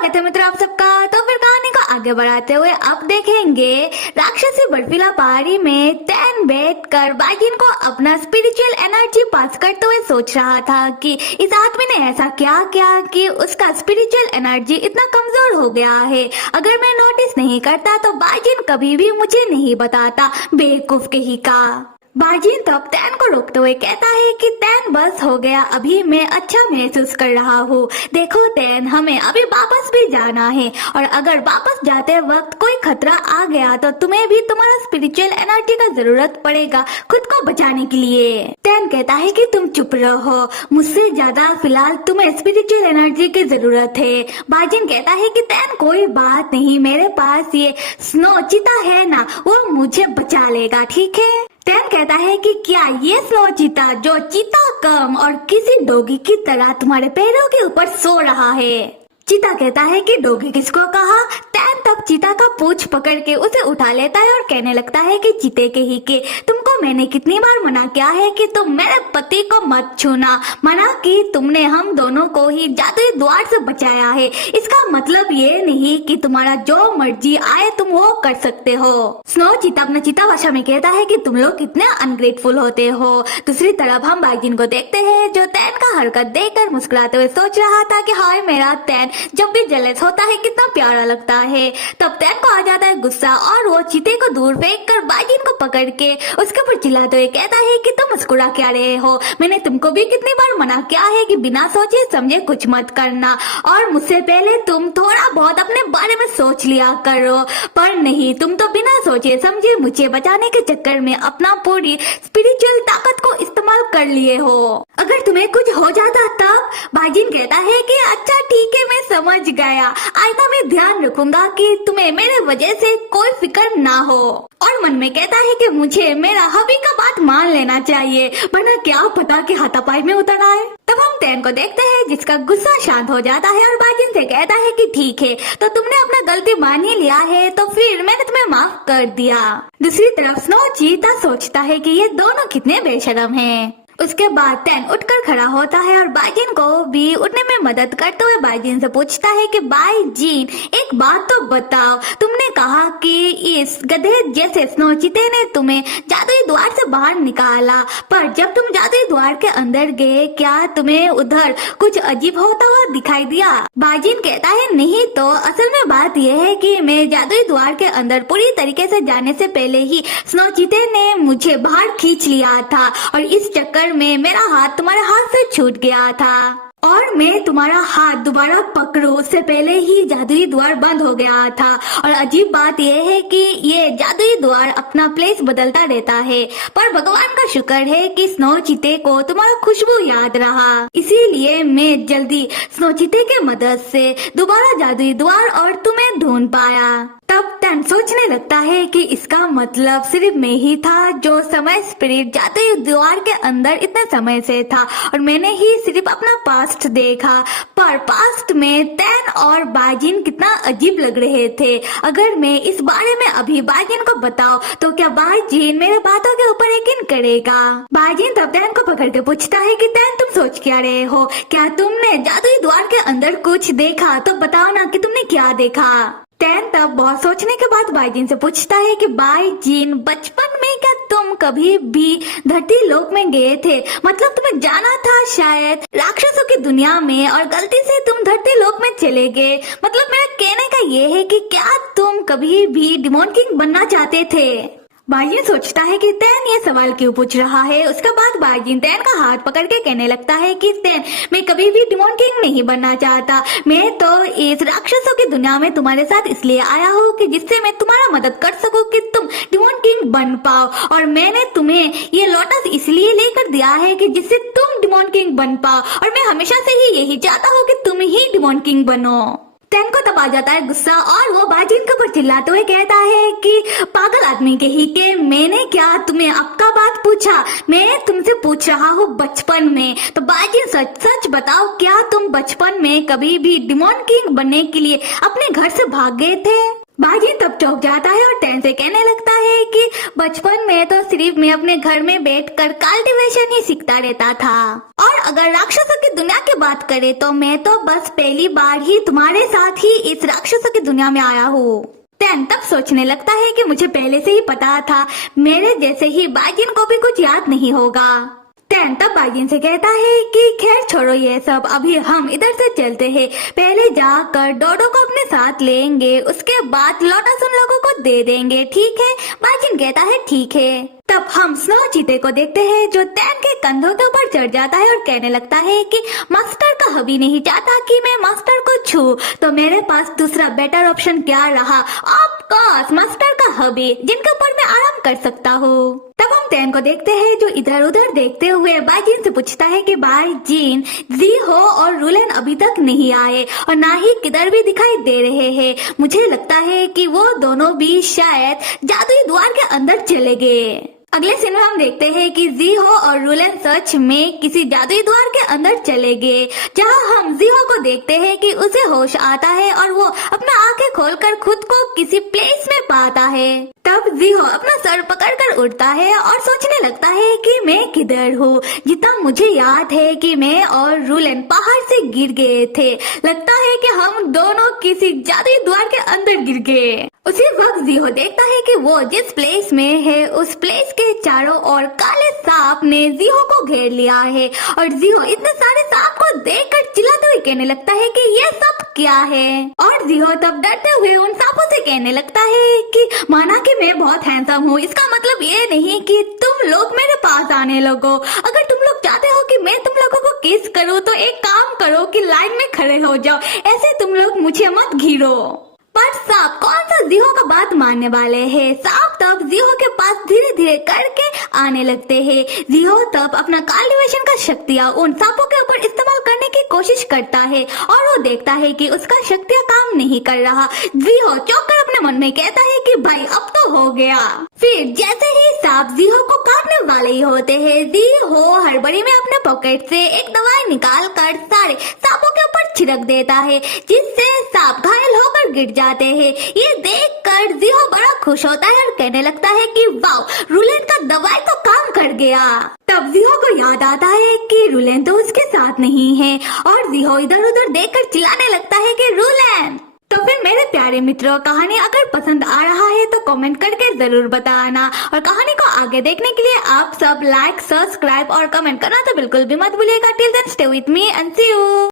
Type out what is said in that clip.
स्वागत है मित्रों आप सबका। तो फिर कहानी को आगे बढ़ाते हुए अब देखेंगे राक्षसी बर्फीला पहाड़ी में तैन बैठकर बाजिन को अपना स्पिरिचुअल एनर्जी पास करते हुए सोच रहा था कि इस आदमी ने ऐसा क्या किया कि उसका स्पिरिचुअल एनर्जी इतना कमजोर हो गया है। अगर मैं नोटिस नहीं करता तो बाजिन कभी भी मुझे नहीं बताता, बेवकूफ कहीं का। बाजिन तब तैन को रोकते हुए कहता है कि तैन बस हो गया, अभी मैं अच्छा महसूस कर रहा हूँ। देखो तैन, हमें अभी वापस भी जाना है और अगर वापस जाते वक्त कोई खतरा आ गया तो तुम्हें भी तुम्हारा स्पिरिचुअल एनर्जी का जरूरत पड़ेगा खुद को बचाने के लिए। तैन कहता है कि तुम चुप रहो, मुझसे ज्यादा फिलहाल तुम्हें स्पिरिचुअल एनर्जी की जरूरत है। बाजिन कहता है कि तैन कोई बात नहीं, मेरे पास ये स्नो चीता है ना, वो मुझे बचा लेगा, ठीक है। तैन कहता है कि क्या ये स्नो चीता जो चीता कम और किसी डोगी की तरह तुम्हारे पैरों के ऊपर सो रहा है? चीता कहता है कि डोगी किसको कहा? तैन तब चीता का पूंछ पकड़ के उसे उठा लेता है और कहने लगता है कि चीते के ही के तुमको मैंने कितनी बार मना किया है कि तुम मेरे पति को मत छूना, मना कि तुमने हम दोनों को ही जादुई द्वार से बचाया है। इसका मतलब ये नहीं कि तुम्हारा जो मर्जी आए तुम वो कर सकते हो। स्नो चीता अपना चीता भाषा में कहता है कि तुम लोग कितने अनग्रेटफुल होते हो। दूसरी तरफ हम बाजिन को देखते हैं जो तैन का हरकत देखकर मुस्कुराते हुए सोच रहा था कि हाय मेरा तैन जब भी जेलस होता है कितना प्यारा लगता है। तब तैन को आ जाता है गुस्सा और वो चीते को दूर फेंक कर बाजिन को पकड़ के उसके ऊपर चिल्लाते हुए कहता है कि तुम मुस्कुरा क्या रहे हो? मैंने तुमको भी कितनी बार मना किया है कि बिना सोचे समझे कुछ मत करना और मुझसे पहले तुम थोड़ा बहुत अपने बारे में सोच लिया करो, पर नहीं, तुम तो बिना सोचे समझे मुझे बचाने के चक्कर में अपना पूरी स्पिरिचुअल ताकत को इस्तेमाल कर लिए हो। अगर तुम्हें कुछ हो जाता तब? बाजिन कहता है कि अच्छा ठीक है, मैं समझ गया, आइंदा मैं ध्यान रखूंगा कि तुम्हें मेरे वजह से कोई फिक्र ना हो। और मन में कहता है कि मुझे मेरा हबी का बात मान लेना चाहिए, वरना क्या पता कि हाथापाई में उतर आए। तब हम तैन को देखते हैं जिसका गुस्सा शांत हो जाता है और बाजिन से कहता है कि ठीक है, तो तुमने अपना गलती मान ही लिया है तो फिर मैंने तुम्हें माफ कर दिया। दूसरी तरफ स्नो चीता सोचता है कि ये दोनों कितने बेशरम हैं। उसके बाद तैन उठकर खड़ा होता है और बाजिन को भी उठने में मदद करते हुए बाजिन से पूछता है कि बाजिन एक बात तो बताओ, तुमने कहा कि इस गधे जैसे स्नो चीते ने तुम्हें जादुई द्वार से बाहर निकाला, पर जब तुम जादुई द्वार के अंदर गए क्या तुम्हें उधर कुछ अजीब होता हुआ दिखाई दिया? बाजिन कहता है नहीं तो असल में बात यह है कि मैं जादुई द्वार के अंदर पूरी तरीके से जाने से पहले ही स्नो चीते ने मुझे बाहर खींच लिया था और इस चक्कर में मेरा हाथ तुम्हारे हाथ से छूट गया था और मैं तुम्हारा हाथ दोबारा पकड़ूं उससे पहले ही जादुई द्वार बंद हो गया था। और अजीब बात यह है कि ये जादुई द्वार अपना प्लेस बदलता रहता है, पर भगवान का शुक्र है कि स्नो चीते को तुम्हारा खुशबू याद रहा, इसीलिए मैं जल्दी स्नो चीते के मदद से दोबारा जादुई द्वार और तुम्हें ढूंढ पाया। तब तैन सोचने लगता है कि इसका मतलब सिर्फ मैं ही था जो समय स्पिरिट जादुई द्वार के अंदर इतने समय से था और मैंने ही सिर्फ अपना पास्ट देखा। पर पास्ट में तैन और बाजिन कितना अजीब लग रहे थे। अगर मैं इस बारे में अभी बाजिन को बताऊं तो क्या बाजिन मेरे बातों के ऊपर यकीन करेगा? बाजिन तब तैन को पकड़ के पूछता है कि तैन तुम सोच क्या रहे हो? क्या तुमने जादुई द्वार के अंदर कुछ देखा? तो बताओ ना कि तुमने क्या देखा। तैन तब बहुत सोचने के बाद बाजिन से पूछता है कि बाजिन बचपन में क्या तुम कभी भी धरती लोक में गए थे? मतलब तुम्हें जाना था शायद राक्षसों की दुनिया में और गलती से तुम धरती लोक में चले गए। मतलब मेरा कहने का ये है कि क्या तुम कभी भी डिमोन किंग बनना चाहते थे? बाजिन सोचता है कि तैन ये सवाल क्यों पूछ रहा है। उसके बाद बाजिन तैन का हाथ पकड़ के कहने लगता है कि तैन मैं कभी भी डिमोन किंग नहीं बनना चाहता, मैं तो इस राक्षसों की दुनिया में तुम्हारे साथ इसलिए आया हूँ कि जिससे मैं तुम्हारा मदद कर सकूँ कि तुम डिमोन किंग बन पाओ, और मैंने तुम्हें ये लोटस इसलिए लेकर दिया है कि जिससे तुम डिमोन किंग बन पाओ, और मैं हमेशा से ही यही चाहता हूँ कि तुम ही डिमोन किंग बनो। तैन को तब आ जाता है गुस्सा और वो बाजिन के ऊपर चिल्लाते हुए कहता है कि पागल आदमी के ही के मैंने क्या तुम्हें अब का बात पूछा? मैं तुमसे पूछ रहा हूँ बचपन में। तो बाजिन सच सच बताओ, क्या तुम बचपन में कभी भी डिमोन किंग बनने के लिए अपने घर से भाग गए थे? बाजी तब चौंक जाता है और टैन से कहने लगता है कि बचपन में तो सिर्फ मैं अपने घर में बैठकर कल्टीवेशन ही सीखता रहता था, और अगर राक्षसों की दुनिया की बात करें तो मैं तो बस पहली बार ही तुम्हारे साथ ही इस राक्षसों की दुनिया में आया हूँ। टैन तब सोचने लगता है कि मुझे पहले से ही पता था, मेरे जैसे ही बाजिन को भी कुछ याद नहीं होगा। टैन तब बाजिन से कहता है कि खैर छोड़ो ये सब, अभी हम इधर से चलते हैं, पहले जाकर डोडो को अपने साथ लेंगे, उसके बाद लोटस उन लोगों को दे देंगे, ठीक है? बाजिन कहता है ठीक है। तब हम स्नो चीते को देखते हैं जो टैन के कंधों के ऊपर चढ़ जाता है और कहने लगता है कि मास्टर का हबी नहीं चाहता कि मैं मास्टर को छू, तो मेरे पास दूसरा बेटर ऑप्शन क्या रहा? ऑफ कोर्स मास्टर का हबी, जिनके ऊपर मैं आराम कर सकता हूँ। तब हम टैन को देखते हैं जो इधर उधर देखते हुए बाजिन से पूछता है कि बाजिन, ज़ीहो और रुलेन अभी तक नहीं आए और ना ही किधर भी दिखाई दे रहे हैं। मुझे लगता है कि वो दोनों भी शायद जादुई द्वार के अंदर चले गए। अगले सीन में हम देखते हैं कि ज़ीहो और रुलेन सच में किसी जादुई द्वार के अंदर चले गए, जहां हम ज़ीहो को देखते हैं कि उसे होश आता है और वो अपना आंखें खोलकर खुद को किसी प्लेस में पाता है। तब ज़ीहो अपना सर पकड़कर उठता है और सोचने लगता है कि मैं किधर हूँ। जितना मुझे याद है कि मैं और रुलेन पहाड़ से गिर गए थे, लगता है कि हम दोनों किसी जादुई द्वार के अंदर गिर गए। उसी वक्त ज़ीहो देखता है कि वो जिस प्लेस में है उस प्लेस के चारों ओर काले सांप ने ज़ीहो को घेर लिया है, और ज़ीहो इतने सारे सांप को देखकर चिल्लाते हुए कहने लगता है कि ये सब क्या है। और ज़ीहो तब डरते हुए उन सांपों से कहने लगता है कि माना कि मैं बहुत हैंडसम हूँ, इसका मतलब ये नहीं कि तुम लोग मेरे पास आने लगो। अगर तुम लोग चाहते हो कि मैं तुम लोगों को किस करूँ तो एक काम करो कि लाइन में खड़े हो जाओ, ऐसे तुम लोग मुझे मत घिरो। पर सांप कौन सा ज़ीहो का बात मानने वाले हैं। सांप तब ज़ीहो के पास धीरे धीरे करके आने लगते हैं। ज़ीहो तब अपना कल्टीवेशन का शक्तियाँ उन सांपों के ऊपर इस्तेमाल करने की कोशिश करता है और वो देखता है कि उसका शक्तियाँ काम नहीं कर रहा। ज़ीहो चौंककर अपने मन में कहता है कि भाई अब तो हो गया। फिर जैसे ही सांप ज़ीहो को काटने वाले ही होते हैं, ज़ीहो हड़बड़ी में अपने पॉकेट से एक दवाई निकाल कर सारे सांपों के ऊपर छिड़क देता है, जिससे सांप घायल होकर गिर जाते हैं। ये देखकर ज़ीहो बड़ा खुश होता है और कहने लगता है कि वाओ, रुलेन का दवाई तो काम कर गया। तब ज़ीहो को याद आता है कि रुलेन तो उसके साथ नहीं है, और ज़ीहो इधर उधर देखकर चिल्लाने लगता है कि रुलेन। तो फिर मेरे प्यारे मित्रों, कहानी अगर पसंद आ रहा है तो कमेंट करके जरूर बताना, और कहानी को आगे देखने के लिए आप सब लाइक, सब्सक्राइब और कमेंट करना तो बिल्कुल भी मत भूलिएगा। Till then stay with me and see you.